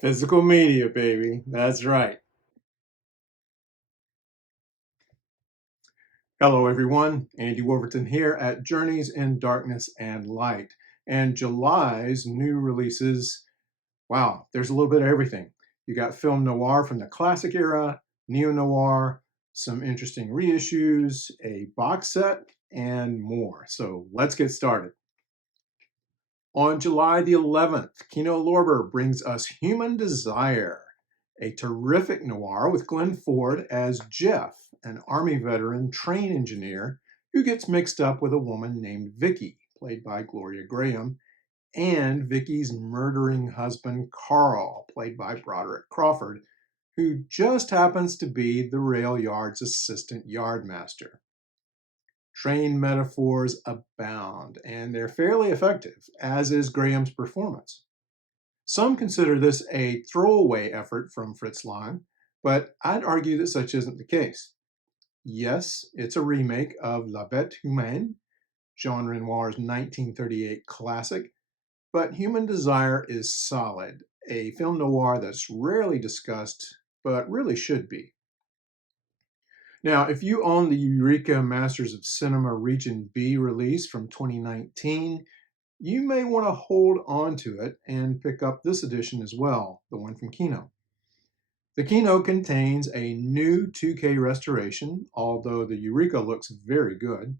Physical media, baby. That's right. Hello, everyone. Andy Wolverton here at Journeys in Darkness and Light. And July's new releases, wow, there's a little bit of everything. You got film noir from the classic era, neo-noir, some interesting reissues, a box set, and more. So let's get started. On July the 11th, Kino brings us Human Desire, a terrific noir with Glenn Ford as Jeff, an Army veteran train engineer who gets mixed up with a woman named Vicky, played by Gloria Graham, and Vicky's murdering husband Carl, played by Broderick Crawford, who just happens to be the rail yard's assistant yardmaster. Train metaphors abound, and they're fairly effective, as is Graham's performance. Some consider this a throwaway effort from Fritz Lang, but I'd argue that such isn't the case. Yes, it's a remake of La Bête Humaine, Jean Renoir's 1938 classic, but Human Desire is solid, a film noir that's rarely discussed, but really should be. Now, if you own the Eureka Masters of Cinema Region B release from 2019, you may want to hold on to it and pick up this edition as well, the one from Kino. The Kino contains a new 2K restoration, although the Eureka looks very good,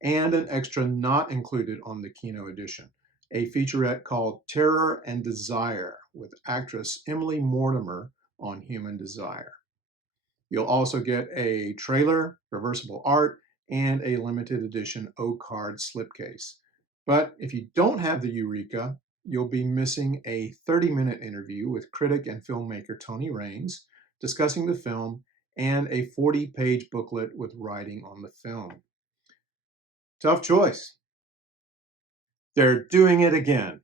and an extra not included on the Kino edition, a featurette called Terror and Desire with actress Emily Mortimer on Human Desire. You'll also get a trailer, reversible art, and a limited edition O-card slipcase. But if you don't have the Eureka, you'll be missing a 30-minute interview with critic and filmmaker Tony Raines discussing the film and a 40-page booklet with writing on the film. Tough choice. They're doing it again.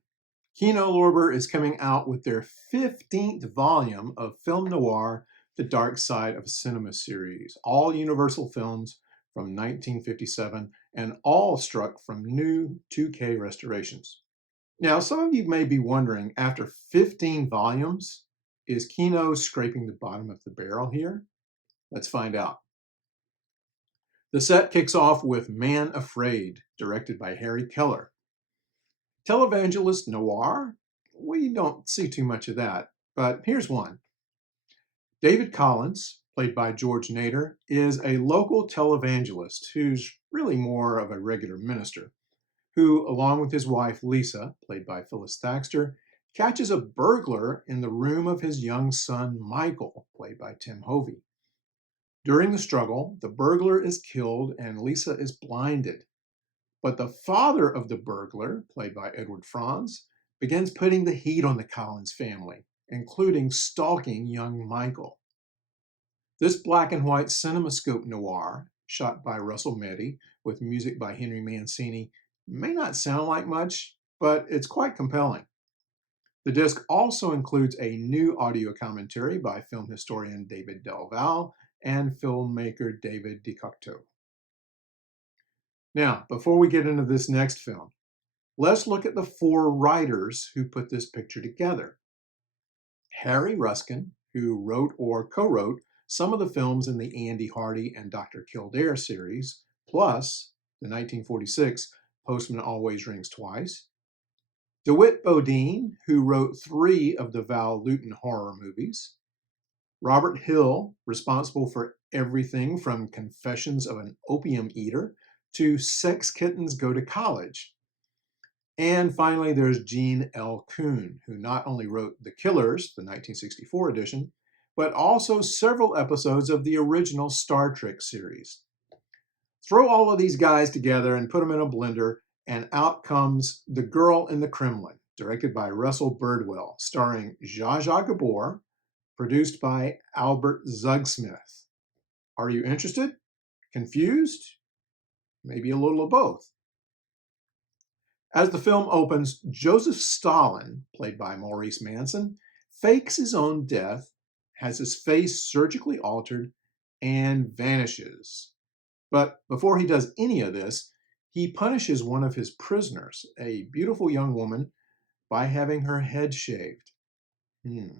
Kino Lorber is coming out with their 15th volume of film noir, The Dark Side of Cinema series, all Universal films from 1957 and all struck from new 2K restorations. Now, some of you may be wondering, after 15 volumes, is Kino scraping the bottom of the barrel here? Let's find out. The set kicks off with Man Afraid, directed by Harry Keller. Televangelist noir? We don't see too much of that, but here's one. David Collins, played by George Nader, is a local televangelist who's really more of a regular minister, who, along with his wife Lisa, played by Phyllis Thaxter, catches a burglar in the room of his young son Michael, played by Tim Hovey. During the struggle, the burglar is killed and Lisa is blinded. But the father of the burglar, played by Edward Franz, begins putting the heat on the Collins family, including stalking young Michael. This black and white cinemascope noir, shot by Russell Meddy with music by Henry Mancini, may not sound like much, but it's quite compelling. The disc also includes a new audio commentary by film historian David Del Val and filmmaker David DeCocteau. Now, before we get into this next film, let's look at the four writers who put this picture together. Harry Ruskin, who wrote or co-wrote some of the films in the Andy Hardy and Dr. Kildare series, plus the 1946 Postman Always Rings Twice. DeWitt Bodine, who wrote 3 of the Val Lewton horror movies. Robert Hill, responsible for everything from Confessions of an Opium Eater to Sex Kittens Go to College. And finally, there's Gene L. Kuhn, who not only wrote The Killers, the 1964 edition, but also several episodes of the original Star Trek series. Throw all of these guys together and put them in a blender, and out comes The Girl in the Kremlin, directed by Russell Birdwell, starring Zsa Zsa Gabor, produced by Albert Zugsmith. Are you interested? Confused? Maybe a little of both. As the film opens, Joseph Stalin, played by Maurice Manson, fakes his own death, has his face surgically altered, and vanishes. But before he does any of this, he punishes one of his prisoners, a beautiful young woman, by having her head shaved. Hmm.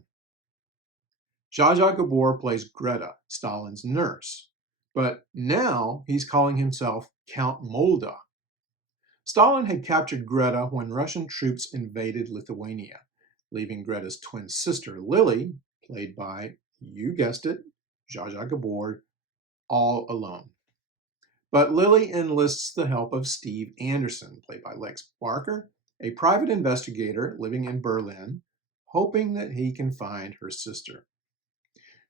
Zsa Zsa Gabor plays Greta, Stalin's nurse, but now he's calling himself Count Molda. Stalin had captured Greta when Russian troops invaded Lithuania, leaving Greta's twin sister, Lily, played by, you guessed it, Zsa Zsa Gabor, all alone. But Lily enlists the help of Steve Anderson, played by Lex Barker, a private investigator living in Berlin, hoping that he can find her sister.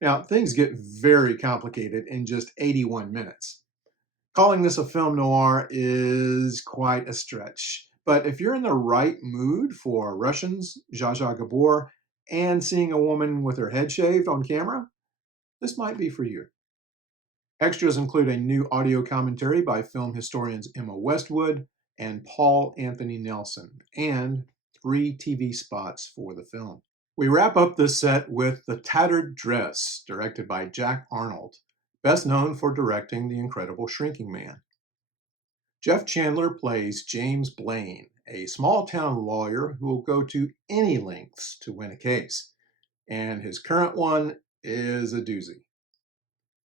Now, things get very complicated in just 81 minutes. Calling this a film noir is quite a stretch, but if you're in the right mood for Russians, Zsa Zsa Gabor, and seeing a woman with her head shaved on camera, this might be for you. Extras include a new audio commentary by film historians Emma Westwood and Paul Anthony Nelson, and 3 TV spots for the film. We wrap up this set with The Tattered Dress, directed by Jack Arnold, best known for directing The Incredible Shrinking Man. Jeff Chandler plays James Blaine, a small-town lawyer who will go to any lengths to win a case, and his current one is a doozy.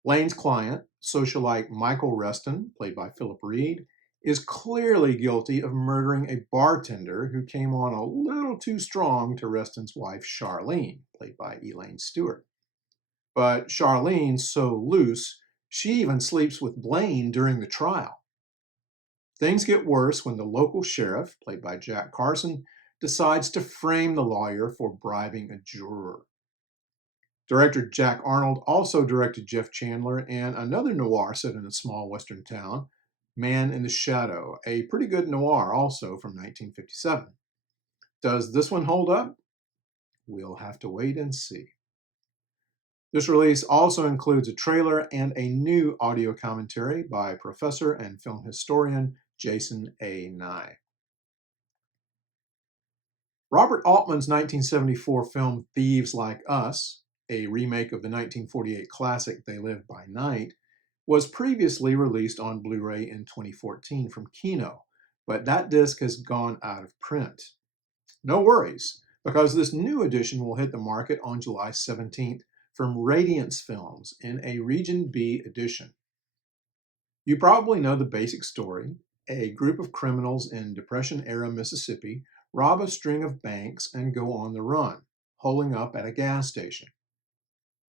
Blaine's client, socialite Michael Reston, played by Philip Reed, is clearly guilty of murdering a bartender who came on a little too strong to Reston's wife, Charlene, played by Elaine Stewart. But Charlene's so loose, she even sleeps with Blaine during the trial. Things get worse when the local sheriff, played by Jack Carson, decides to frame the lawyer for bribing a juror. Director Jack Arnold also directed Jeff Chandler and another noir set in a small western town, Man in the Shadow, a pretty good noir also from 1957. Does this one hold up? We'll have to wait and see. This release also includes a trailer and a new audio commentary by professor and film historian Jason A. Nye. Robert Altman's 1974 film Thieves Like Us, a remake of the 1948 classic They Live by Night, was previously released on Blu-ray in 2014 from Kino, but that disc has gone out of print. No worries, because this new edition will hit the market on July 17th from Radiance Films in a Region B edition. You probably know the basic story. A group of criminals in Depression-era Mississippi rob a string of banks and go on the run, holing up at a gas station.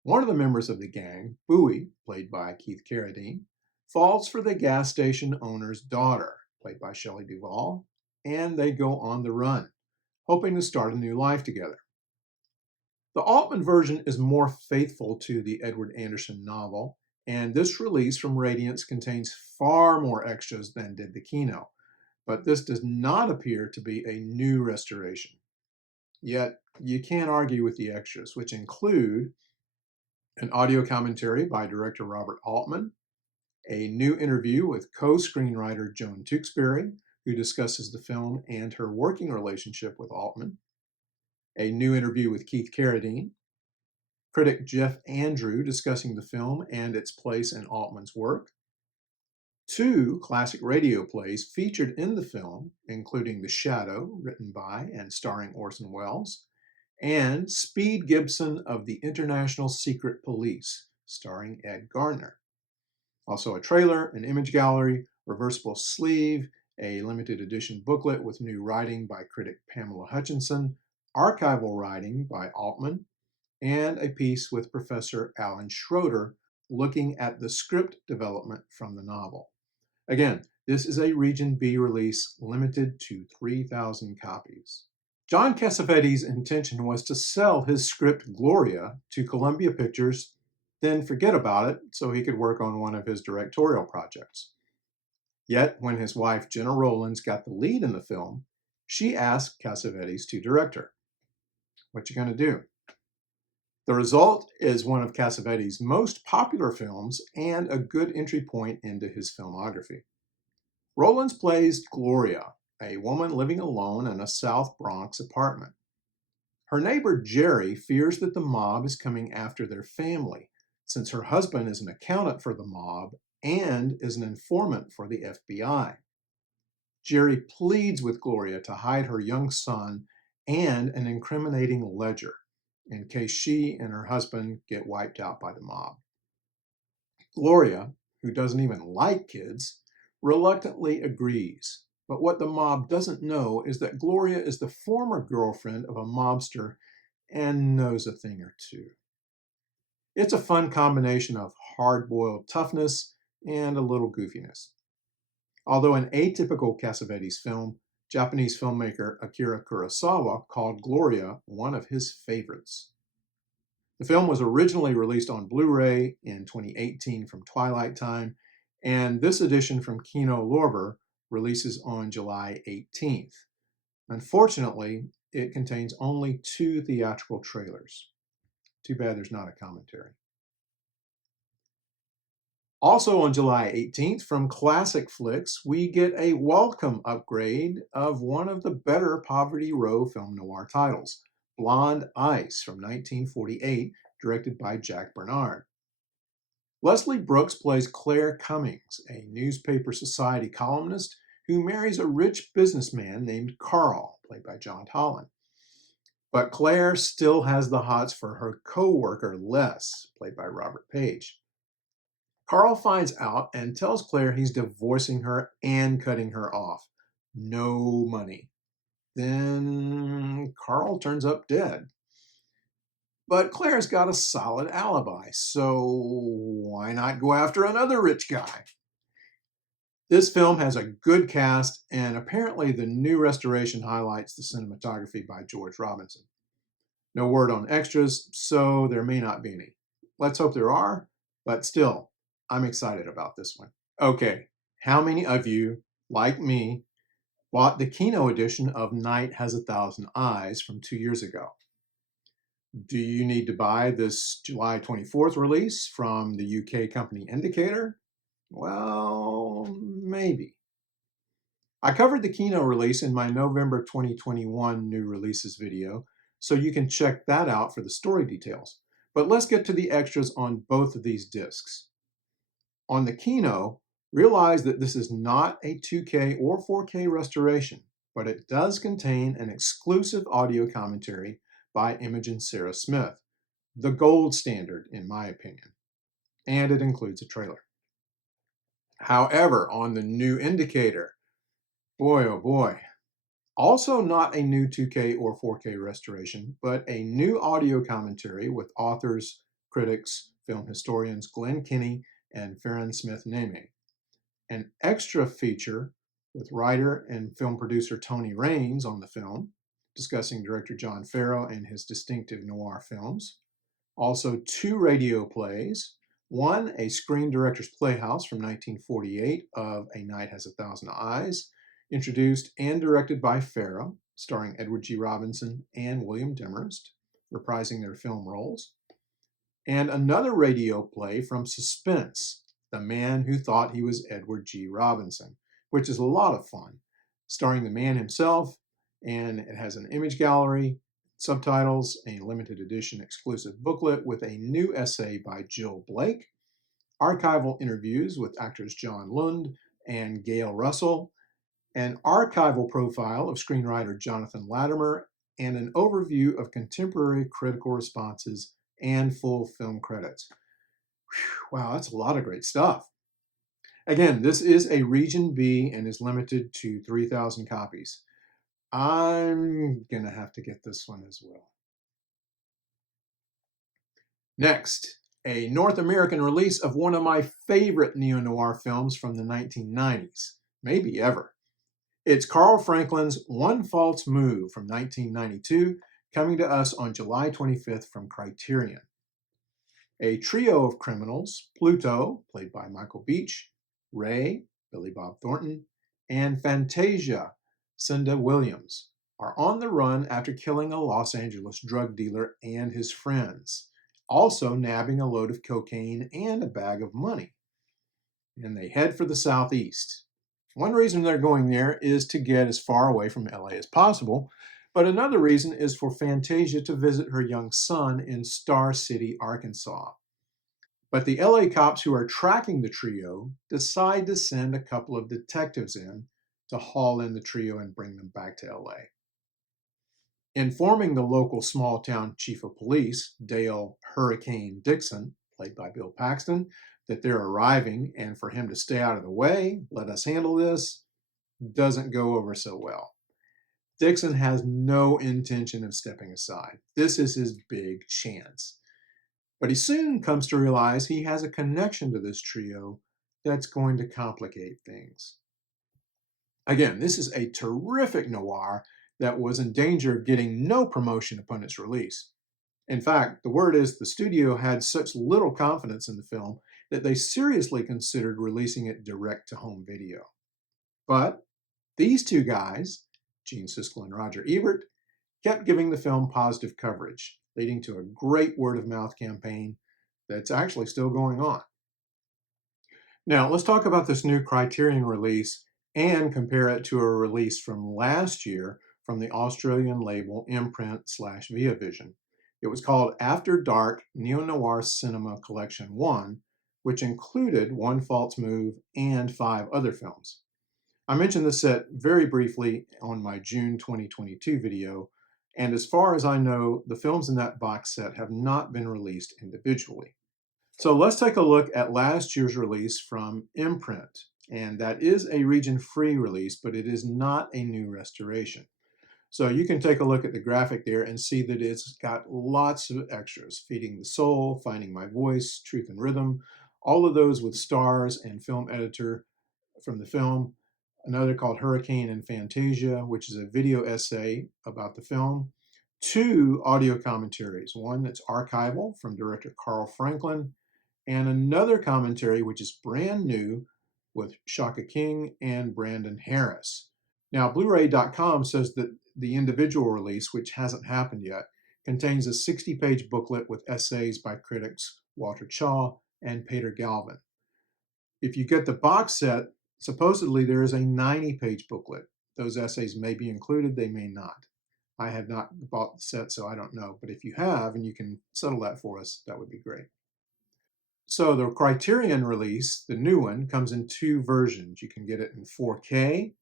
One of the members of the gang, Bowie, played by Keith Carradine, falls for the gas station owner's daughter, played by Shelley Duvall, and they go on the run, hoping to start a new life together. The Altman version is more faithful to the Edward Anderson novel, and this release from Radiance contains far more extras than did the Kino, but this does not appear to be a new restoration. Yet, you can't argue with the extras, which include an audio commentary by director Robert Altman, a new interview with co-screenwriter Joan Tewksbury, who discusses the film and her working relationship with Altman, a new interview with Keith Carradine, critic Jeff Andrew discussing the film and its place in Altman's work, 2 classic radio plays featured in the film, including The Shadow, written by and starring Orson Welles, and Speed Gibson of the International Secret Police, starring Ed Gardner. Also a trailer, an image gallery, reversible sleeve, a limited edition booklet with new writing by critic Pamela Hutchinson, archival writing by Altman, and a piece with Professor Alan Schroeder looking at the script development from the novel. Again, this is a Region B release limited to 3,000 copies. John Cassavetes' intention was to sell his script Gloria to Columbia Pictures, then forget about it so he could work on one of his directorial projects. Yet, when his wife Jenna Rollins got the lead in the film, she asked Cassavetes to direct her. What you gonna do? The result is one of Cassavetes' most popular films and a good entry point into his filmography. Rollins plays Gloria, a woman living alone in a South Bronx apartment. Her neighbor Jerry fears that the mob is coming after their family, since her husband is an accountant for the mob and is an informant for the FBI. Jerry pleads with Gloria to hide her young son and an incriminating ledger, in case she and her husband get wiped out by the mob. Gloria, who doesn't even like kids, reluctantly agrees. But what the mob doesn't know is that Gloria is the former girlfriend of a mobster and knows a thing or two. It's a fun combination of hard-boiled toughness and a little goofiness. Although an atypical Cassavetes film, Japanese filmmaker Akira Kurosawa called Gloria one of his favorites. The film was originally released on Blu-ray in 2018 from Twilight Time, and this edition from Kino releases on July 18th. Unfortunately, it contains only 2 theatrical trailers. Too bad there's not a commentary. Also on July 18th, from Classic Flicks, we get a welcome upgrade of one of the better Poverty Row film noir titles, Blonde Ice from 1948, directed by Jack Bernard. Leslie Brooks plays Claire Cummings, a newspaper society columnist who marries a rich businessman named Carl, played by John Holland. But Claire still has the hots for her co-worker Les, played by Robert Page. Carl finds out and tells Claire he's divorcing her and cutting her off. No money. Then Carl turns up dead. But Claire's got a solid alibi, so why not go after another rich guy? This film has a good cast, and apparently the new restoration highlights the cinematography by George Robinson. No word on extras, so there may not be any. Let's hope there are, but still, I'm excited about this one. Okay, how many of you, like me, bought the Kino edition of Night Has a Thousand Eyes from 2 years ago? Do you need to buy this July 24th release from the UK company Indicator? Well, maybe. I covered the Kino release in my November 2021 new releases video, so you can check that out for the story details. But let's get to the extras on both of these discs. On the Kino, realize that this is not a 2K or 4K restoration, but it does contain an exclusive audio commentary by Imogen Sarah Smith, the gold standard in my opinion, and it includes a trailer. However, on the new Indicator, boy oh boy, also not a new 2K or 4K restoration, but a new audio commentary with authors, critics, film historians Glenn Kinney and Farron Smith Neme. An extra feature with writer and film producer Tony Raines on the film, discussing director John Farrow and his distinctive noir films. Also 2 radio plays, one a Screen Directors Playhouse from 1948 of A Night Has a Thousand Eyes, introduced and directed by Farrow, starring Edward G. Robinson and William Demarest, reprising their film roles. And another radio play from Suspense, The Man Who Thought He Was Edward G. Robinson, which is a lot of fun, starring the man himself, and it has an image gallery, subtitles, a limited edition exclusive booklet with a new essay by Jill Blake, archival interviews with actors John Lund and Gail Russell, an archival profile of screenwriter Jonathan Latimer, and an overview of contemporary critical responses and full film credits. Whew, wow, that's a lot of great stuff. Again, this is a Region B and is limited to 3,000 copies. I'm going to have to get this one as well. Next, a North American release of one of my favorite neo-noir films from the 1990s, maybe ever. It's Carl Franklin's One False Move from 1992, coming to us on July 25th from Criterion. A trio of criminals, Pluto, played by Michael Beach, Ray, Billy Bob Thornton, and Fantasia, Cinda Williams, are on the run after killing a Los Angeles drug dealer and his friends, also nabbing a load of cocaine and a bag of money. And they head for the southeast. One reason they're going there is to get as far away from LA as possible, but another reason is for Fantasia to visit her young son in Star City, Arkansas. But the LA cops who are tracking the trio decide to send a couple of detectives in to haul in the trio and bring them back to LA. Informing the local small town chief of police, Dale Hurricane Dixon, played by Bill Paxton, that they're arriving and for him to stay out of the way, let us handle this, doesn't go over so well. Dixon has no intention of stepping aside. This is his big chance. But he soon comes to realize he has a connection to this trio that's going to complicate things. Again, this is a terrific noir that was in danger of getting no promotion upon its release. In fact, the word is the studio had such little confidence in the film that they seriously considered releasing it direct to home video. But these two guys, Gene Siskel and Roger Ebert, kept giving the film positive coverage, leading to a great word-of-mouth campaign that's actually still going on. Now, let's talk about this new Criterion release and compare it to a release from last year from the Australian label Imprint/Via Vision. It was called After Dark Neo-Noir Cinema Collection 1, which included One False Move and 5 other films. I mentioned this set very briefly on my June 2022 video, and as far as I know, the films in that box set have not been released individually. So let's take a look at last year's release from Imprint, and that is a region-free release, but it is not a new restoration. So you can take a look at the graphic there and see that it's got lots of extras: Feeding the Soul, Finding My Voice, Truth and Rhythm, all of those with stars and film editor from the film. Another called Hurricane and Fantasia, which is a video essay about the film. 2 audio commentaries, one that's archival from director Carl Franklin, and another commentary which is brand new with Shaka King and Brandon Harris. Now, Blu-ray.com says that the individual release, which hasn't happened yet, contains a 60-page booklet with essays by critics Walter Chaw and Peter Galvin. If you get the box set, supposedly there is a 90-page booklet. Those essays may be included, they may not. I have not bought the set, so I don't know. But if you have and you can settle that for us, that would be great. So the Criterion release, the new one, comes in 2 versions. You can get it in 4K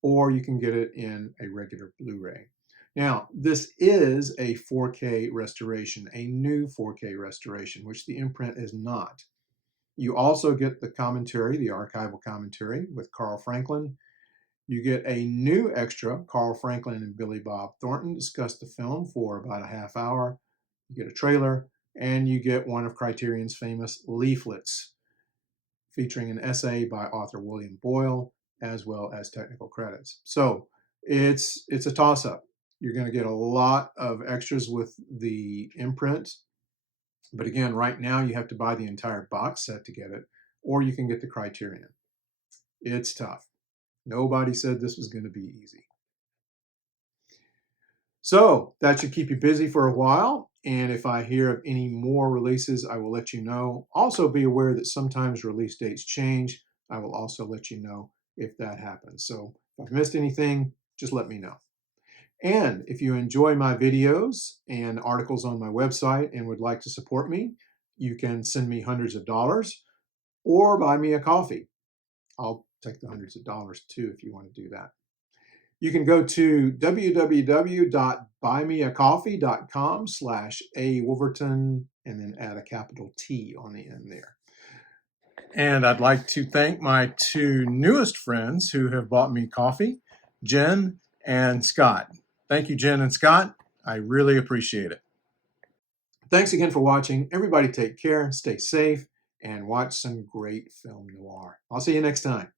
or you can get it in a regular Blu-ray. Now, this is a 4K restoration, a new 4K restoration, which the Imprint is not. You also get the commentary, the archival commentary with Carl Franklin. You get a new extra. Carl Franklin and Billy Bob Thornton discuss the film for about a half hour. You get a trailer, and you get one of Criterion's famous leaflets featuring an essay by author William Boyle, as well as technical credits. So it's a toss-up. You're going to get a lot of extras with the Imprint. But again, right now you have to buy the entire box set to get it, or you can get the Criterion. It's tough. Nobody said this was going to be easy. So that should keep you busy for a while. And if I hear of any more releases, I will let you know. Also be aware that sometimes release dates change. I will also let you know if that happens. So if I've missed anything, just let me know. And if you enjoy my videos and articles on my website and would like to support me, you can send me hundreds of dollars or buy me a coffee. I'll take the hundreds of dollars too if you want to do that. You can go to www.buymeacoffee.com/A. Wolverton and then add a capital T on the end there. And I'd like to thank my 2 newest friends who have bought me coffee, Jen and Scott. Thank you, Jen and Scott. I really appreciate it. Thanks again for watching. Everybody take care, stay safe, and watch some great film noir. I'll see you next time.